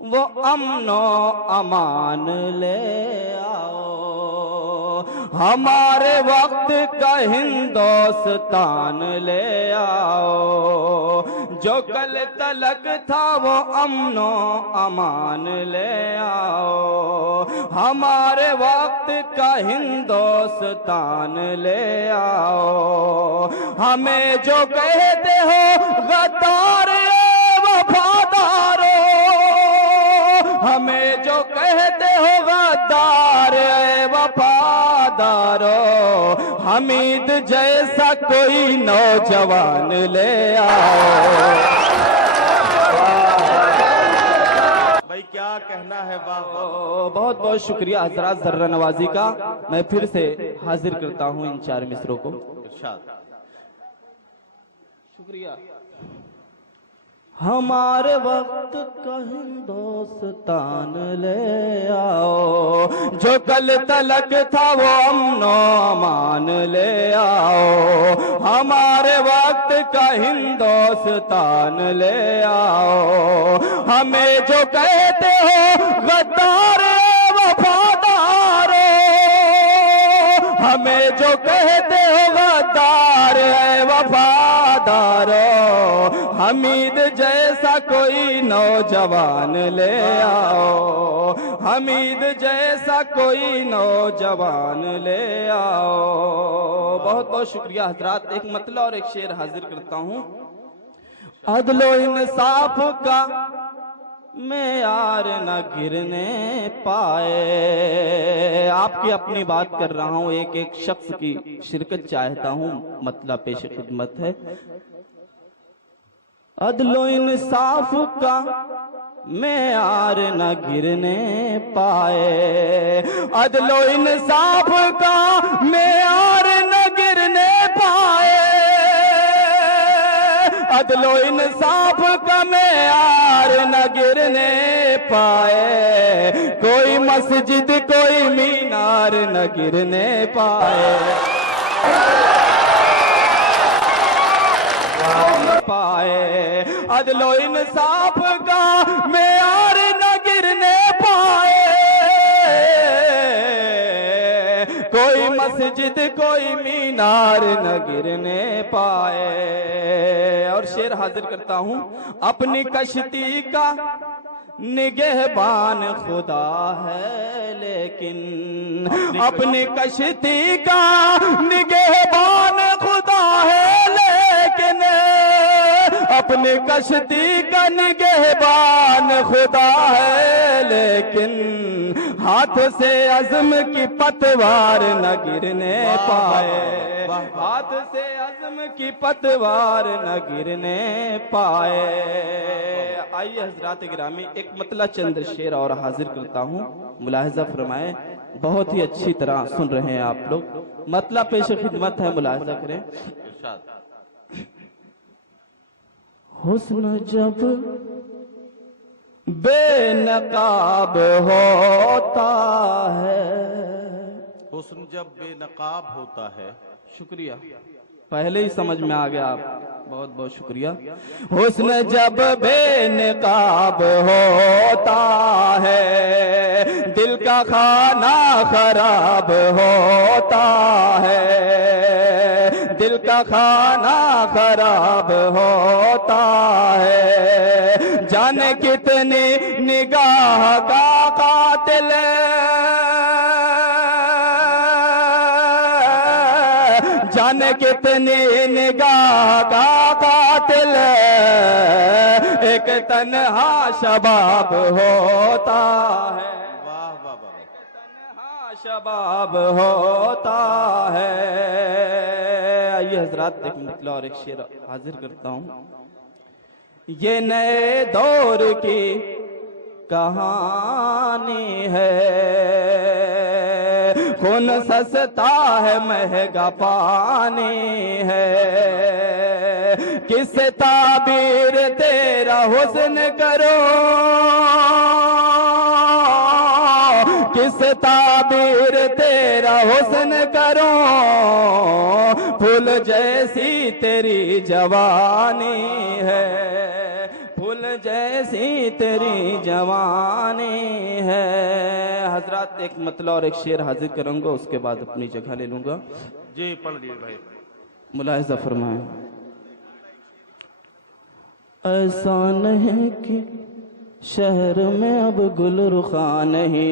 وہ امن و امان لے آؤ، ہمارے وقت کا ہندوستان لے آؤ، جو کل تلک تھا وہ امن و امان لے آؤ، ہمارے وقت کا ہندوستان لے آؤ، ہمیں جو کہتے ہو غدار وفادارو، ہمیں جو کہتے ہو غدار وفادارو، حمید جیسا کوئی نوجوان لے آؤ۔ بھائی کیا کہنا ہے، واہ بہت بہت شکریہ حضرات ذرہ نوازی کا۔ میں پھر سے حاضر کرتا ہوں ان 4 مصروں کو۔ ارشاد۔ شکریہ۔ ہمارے وقت کا ہندوستان لے آؤ، جو کل تلک تھا وہ امن و امان لے آؤ، ہمارے وقت کا ہندوستان لے آؤ، ہمیں جو کہتے ہو غدار وفادارو، ہمیں جو کہتے ہو غدار وفادارو، حمید جیسا کوئی نوجوان لے آؤ، حمید جیسا کوئی نوجوان لے آؤ۔ بہت بہت شکریہ حضرات۔ ایک مطلع اور ایک شعر حاضر کرتا ہوں۔ عدل و انصاف کا معیار نہ گرنے پائے، آپ کی اپنی بات کر رہا ہوں، ایک ایک شخص کی شرکت چاہتا ہوں، مطلب پیش خدمت ہے۔ عدل و انصاف کا معیار نہ گرنے پائے، عدل و انصاف کا معیار نہ گرنے پائے، عدل و انصاف کا معیار نہ گرنے پائے، کوئی مسجد کوئی مینار نہ گرنے پائے، عدل و انصاف کا معیار نہ گرنے پائے، کوئی مسجد کوئی مینار نہ گرنے پائے۔ اور شعر حاضر کرتا ہوں۔ اپنی کشتی کا نگہبان خدا ہے لیکن، اپنی کشتی کا نگہبان خدا ہے لیکن، اپنی کشتی کا نگہبان خدا ہے لیکن، ہاتھ سے عزم کی پتوار نہ گرنے پائے، ہاتھ سے عزم کی پتوار نہ گرنے پائے۔ آئیے حضرات گرامی، ایک مطلع چند شعر اور حاضر کرتا ہوں، ملاحظہ فرمائیں، بہت ہی اچھی طرح سن رہے ہیں آپ لوگ، مطلع پیش خدمت ہے، ملاحظہ کریں۔ حسن جب بے نقاب ہوتا ہے، حسن جب بے نقاب ہوتا ہے۔ شکریہ، پہلے ہی سمجھ میں آ گیا آپ، بہت بہت شکریہ۔ حسن جب بے نقاب ہوتا ہے، دل کا کھانا خراب ہوتا ہے، دل کا کھانا خراب ہوتا ہے، جانے کتنی نگاہ کا قاتل، جانے کتنی نگاہ کا قاتل، ایک تنہا شباب ہوتا ہے، واہ واہ واہ، ایک تنہا شباب ہوتا ہے۔ آئیے حضرات ایک مطلع اور ایک شعر حاضر کرتا ہوں۔ یہ نئے دور کی کہانی ہے، خون سستا ہے مہنگا پانی ہے، کس سے تعبیر تیرا حسن کرو، کس سے تعبیر تیرا حسن کرو، پھول جیسی تیری جوانی ہے، پھول جیسی تیری جوانی ہے. حضرات ایک مطلع اور ایک شعر حاضر کروں گا, اس کے بعد اپنی جگہ لے لوں گا. جی پڑھ لیجیے بھائی. ملاحظہ فرمائیں. ایسا نہیں کہ شہر میں اب گل رخا نہیں,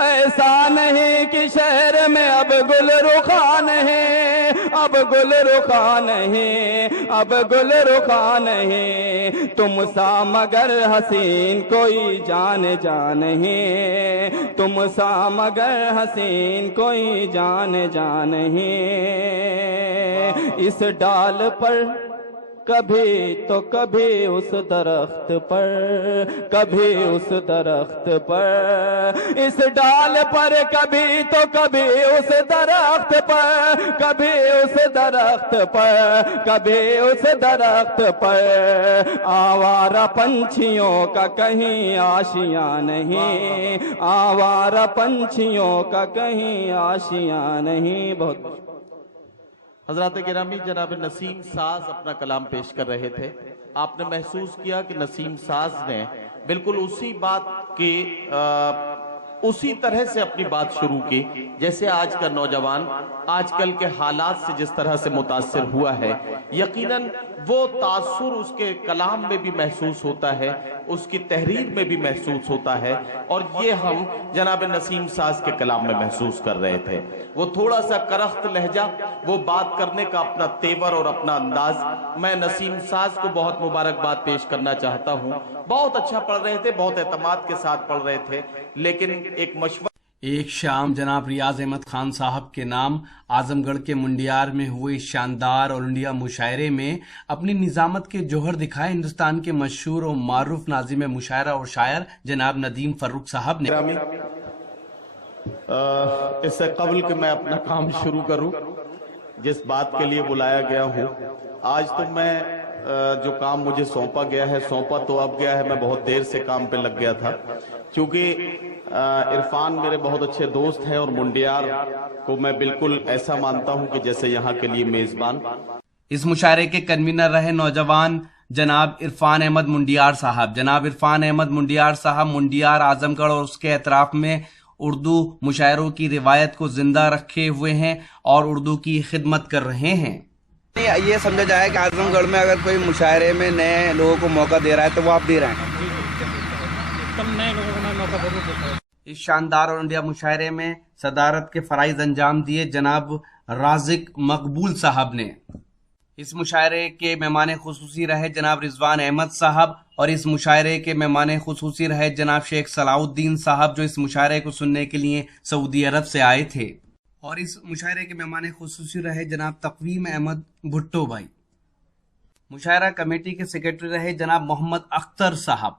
ایسا نہیں کہ شہر میں اب گل رخا نہیں, اب گل رخا نہیں, اب گل رخا نہیں. تم سا مگر حسین کوئی جان جان نہیں, تم سا مگر حسین کوئی جان جان نہیں. اس ڈال پر کبھی تو کبھی اس درخت پر, کبھی اس درخت پر, اس ڈال پر کبھی تو کبھی اس درخت پر, کبھی اس درخت پر, کبھی اس درخت پر. آوارہ پنچھیوں کا کہیں آشیاں نہیں, آوارہ پنچھیوں کا کہیں آشیاں نہیں. بہت حضرات گرامی, جناب نسیم ساز اپنا کلام پیش کر رہے تھے. آپ نے محسوس کیا کہ نسیم ساز نے بالکل اسی بات کی اسی طرح سے اپنی بات شروع کی جیسے آج کا نوجوان آج کل کے حالات سے جس طرح سے متاثر ہوا ہے. یقیناً وہ تاثر اس کے کلام میں بھی محسوس ہوتا ہے, اس کی تحریر میں بھی محسوس ہوتا ہے, اور یہ ہم جناب نسیم ساز کے کلام میں محسوس کر رہے تھے. وہ تھوڑا سا کرخت لہجہ, وہ بات کرنے کا اپنا تیور اور اپنا انداز, میں نسیم ساز کو بہت مبارکباد پیش کرنا چاہتا ہوں. بہت اچھا پڑھ رہے تھے, بہت اعتماد کے ساتھ پڑھ رہے تھے, لیکن ایک مشورہ. ایک شام جناب ریاض احمد خان صاحب کے نام اعظم گڑھ کے منڈیار میں ہوئے شاندار آل انڈیا مشاعرے میں اپنی نظامت کے جوہر دکھائے ہندوستان کے مشہور اور معروف ناظم مشاعرہ اور شاعر جناب ندیم فروخ صاحب نے. اس سے قبل کہ میں اپنا کام شروع کروں, جس بات کے لیے بلایا گیا ہوں, آج تو میں جو کام مجھے سونپا گیا ہے, سونپا تو اب گیا ہے, میں بہت دیر سے کام پہ لگ گیا تھا, چونکہ عرفان میرے بہت اچھے دوست ہیں اور منڈیار کو میں بالکل ایسا مانتا ہوں کہ جیسے یہاں کے لیے میزبان. اس مشاعرے کے کنوینر رہے نوجوان جناب عرفان احمد منڈیار صاحب. جناب عرفان احمد منڈیار صاحب منڈیار, اعظم گڑھ اور اس کے اطراف میں اردو مشاعروں کی روایت کو زندہ رکھے ہوئے ہیں اور اردو کی خدمت کر رہے ہیں. یہ سمجھا جائے کہ اعظم گڑھ میں اگر کوئی مشاعرے میں نئے لوگوں کو موقع دے رہا ہے تو وہ آپ دے رہے ہیں. اس شاندار آل انڈیا مشاعرے میں صدارت کے فرائض انجام دیے جناب رازق مقبول صاحب نے. اس مشاعرے کے مہمان خصوصی رہے جناب رضوان احمد صاحب, اور اس مشاعرے کے مہمان خصوصی رہے جناب شیخ صلاح الدین صاحب جو اس مشاعرے کو سننے کے لیے سعودی عرب سے آئے تھے. اور اس مشاعرے کے مہمان خصوصی رہے جناب تقویم احمد بھٹو بھائی. مشاعرہ کمیٹی کے سیکرٹری رہے جناب محمد اختر صاحب.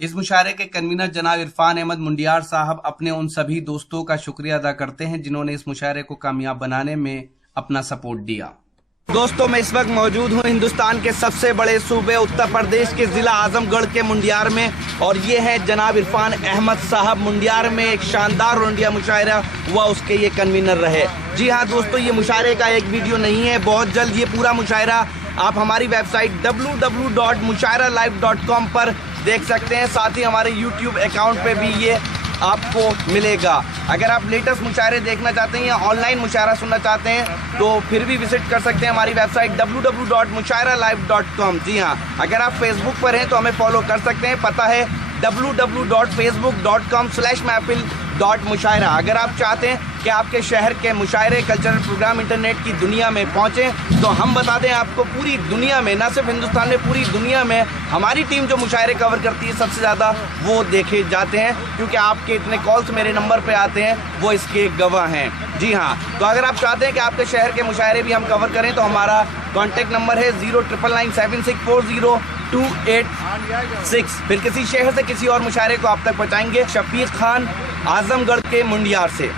اس مشاعرے کے کنوینر جناب عرفان احمد منڈیار صاحب اپنے ان سبھی دوستوں کا شکریہ ادا کرتے ہیں جنہوں نے اس مشاعرے کو کامیاب بنانے میں اپنا سپورٹ دیا. دوستوں میں اس وقت موجود ہوں ہندوستان کے سب سے بڑے صوبے اتر پردیش کے ضلع اعظم گڑھ کے منڈیار میں, اور یہ ہے جناب عرفان احمد صاحب. منڈیار میں ایک شاندار آل انڈیا مشاعرہ ہوا, اس کے یہ کنوینر رہے. جی ہاں دوستوں, یہ مشاعرے کا ایک ویڈیو نہیں ہے, بہت جلد یہ پورا مشاعرہ آپ ہماری ویب سائٹ www.mushairalive.com پر دیکھ سکتے ہیں. ساتھ ہی ہمارے یوٹیوب اکاؤنٹ پہ بھی یہ آپ کو ملے گا. اگر آپ لیٹسٹ مشاعرے دیکھنا چاہتے ہیں یا آن لائن مشاعرہ سننا چاہتے ہیں تو پھر بھی وزٹ کر سکتے ہیں ہماری ویب سائٹ www.mushairalive.com. جی ہاں, اگر آپ فیس بک پر ہیں تو ہمیں فالو کر سکتے ہیں, پتہ ہے www.facebook.com/محفل.مشاعرہ. اگر آپ چاہتے ہیں کہ آپ کے شہر کے مشاعرے کلچرل پروگرام انٹرنیٹ کی دنیا میں پہنچیں تو ہم بتا دیں آپ کو, پوری دنیا میں, نہ صرف ہندوستان میں, پوری دنیا میں ہماری ٹیم جو مشاعرے کور کرتی ہے سب سے زیادہ وہ دیکھے جاتے ہیں, کیونکہ آپ کے اتنے کالز میرے نمبر پہ آتے ہیں, وہ اس کے گواہ ہیں. جی ہاں, تو اگر آپ چاہتے ہیں کہ آپ کے شہر کے مشاعرے بھی ہم کور کریں تو ہمارا کانٹیکٹ نمبر ہے 09997640286. پھر کسی شہر سے کسی اور مشاعرے کو آپ تک پہنچائیں گے. شفیق خان, اعظم گڑھ کے منڈیار سے.